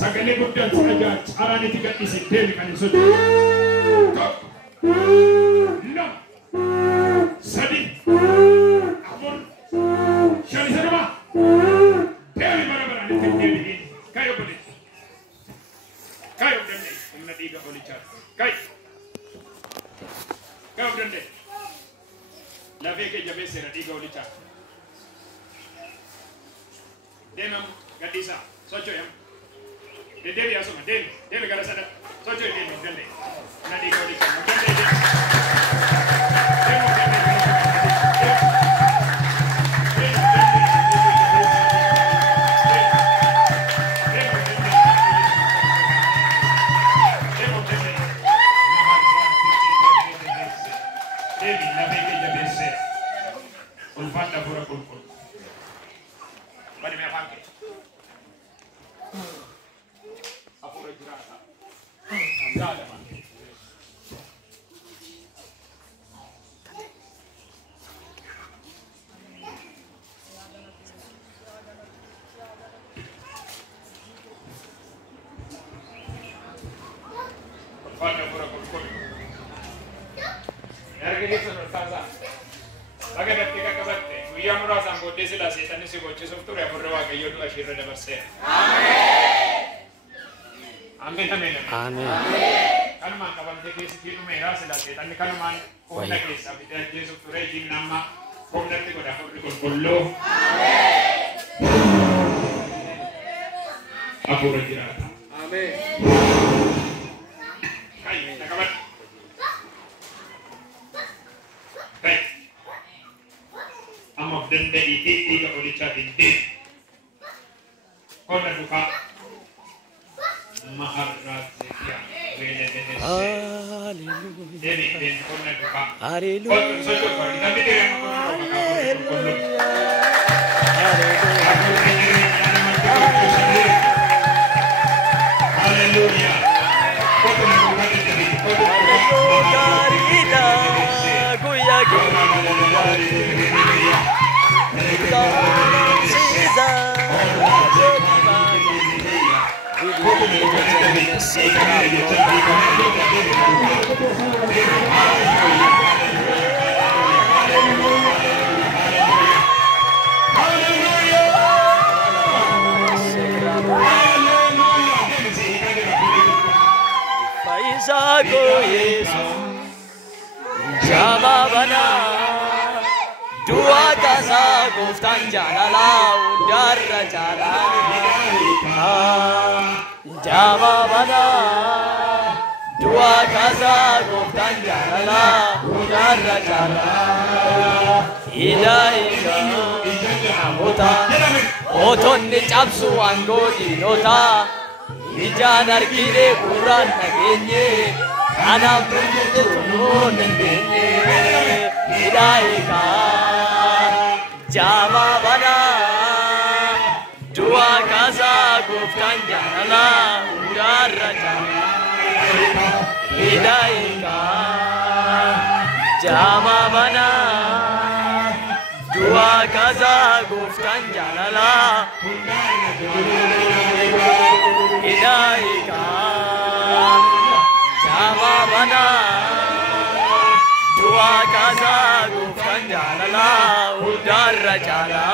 Sagalee guddaan saajaa caraan itti gadhiise deemi kan hin tokko lama sadi afur shani saduma deemi bara baraan itti deebi'ee kaayoo godhe kaayoo danda'e humna dhiiga olichaa kaayoo danda'e lafee kee jabeesseera dhiiga olichaa deemam gadhiisaa socho'am Devi asuma Devi gara sana socho Devi dende nadi kodi dende Devi la vede già bense un fatta pure col Vadi me anche Andate avanti. Fate pure col collo. Erghi sono casa. Paga perché cacabate. Guiamo la sangue desi la seta ne si voce software vorrei che io tu ascire da per sé. Amen. Amen. Amen. Kanumaan qabatee keessatti dhumeera silaasee tanni kanumaan humna keessa bitee Jeesuuf ture isin nama humnatti godha furri qulqulluu. Hafuura jiraata. Ameen. Kai naqabat. Kai. Amma of danda'ii dhiiga olichaatiin deemu. Qonna dukaa. Hallelujah. Jamabana dua kasa guftan jalala udarra jala Jamabana dua kasa guftan jalala udarra jala ilaika amota oton ni capsu angodi nota ijan arkire quran nagenye Anam berjudi turun dene ilaika jamabana dua kasa guftan jalala udarra jala ilaika jamabana dua kasa guftan jalala ilaika Jamabana dua kasa guftan jalala udarra jala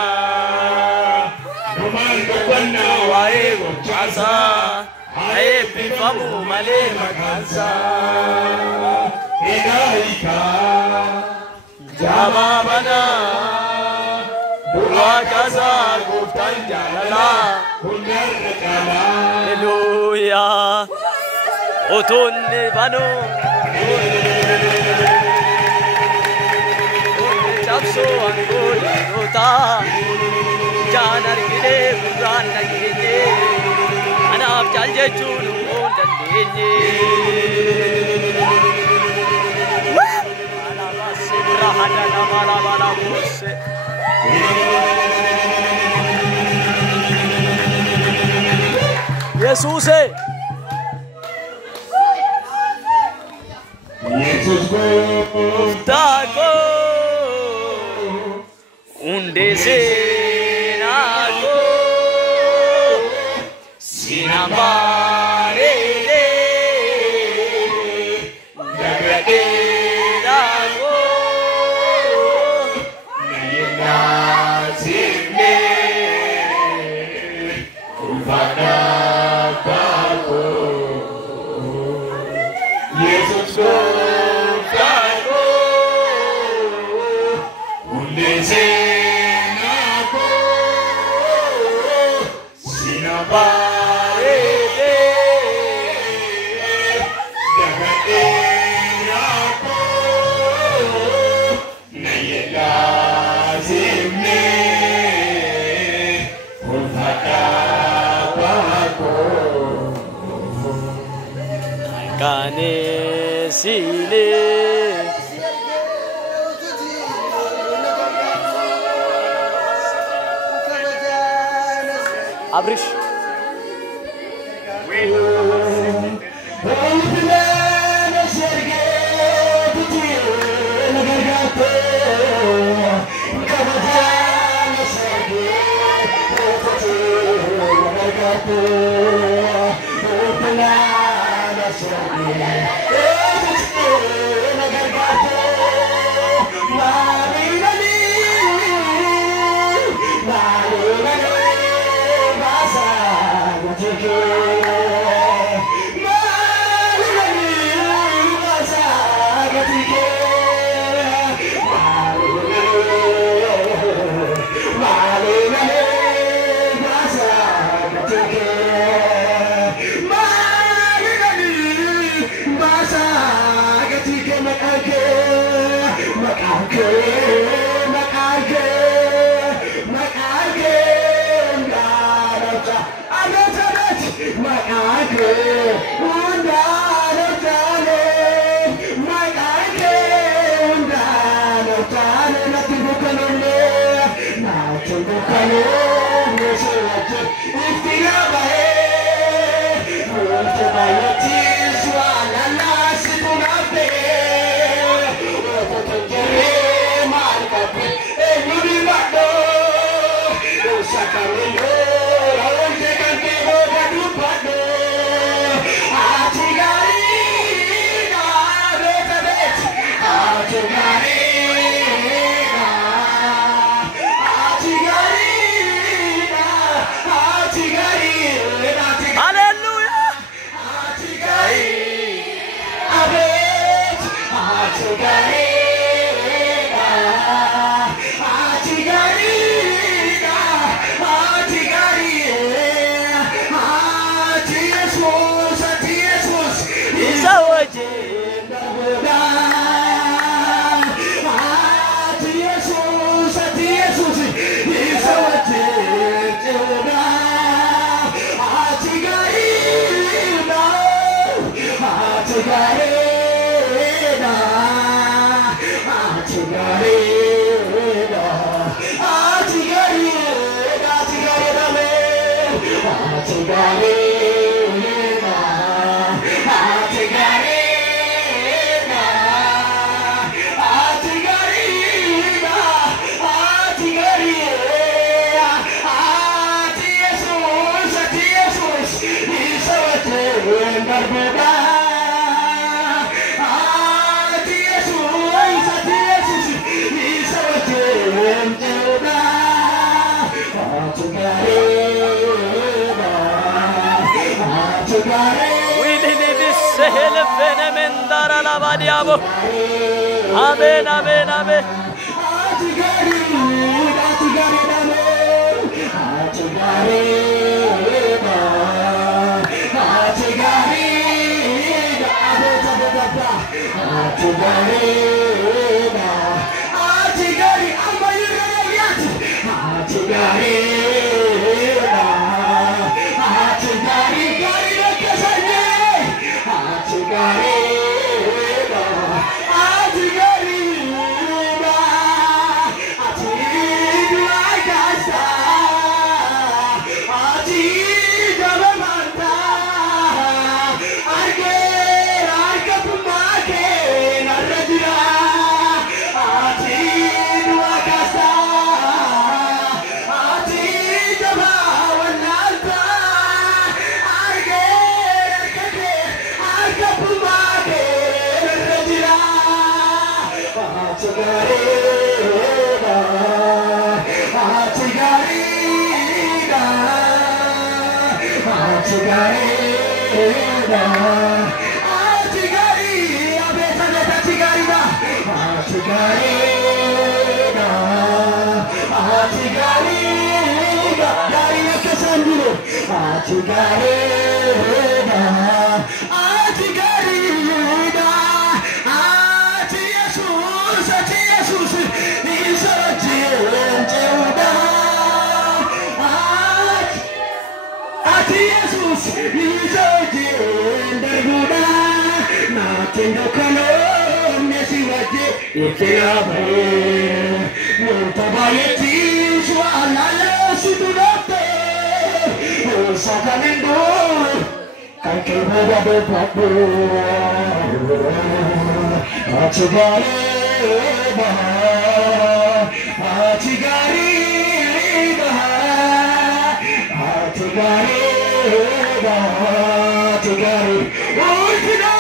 Roman gubbanna wae gufasa ae pifamu male makansa ilaika Jamabana dua kasa guftan jalala udarra jala Hallelujah Otonne bano Chapso angoli nota Janar gide buran nagine Anaf jalje chunu dandenye Ala basse burahada namala bala busse Yesuse Jesus Taco Undese Nago sinambare dagate dago nayena sirne kulfada bako Yesus ko kako undese nako sinambare dagate dago nayena sirne kulfada bako kane sile Abrish Amen, amen, amen. Arke, arke pumake, narra Oh,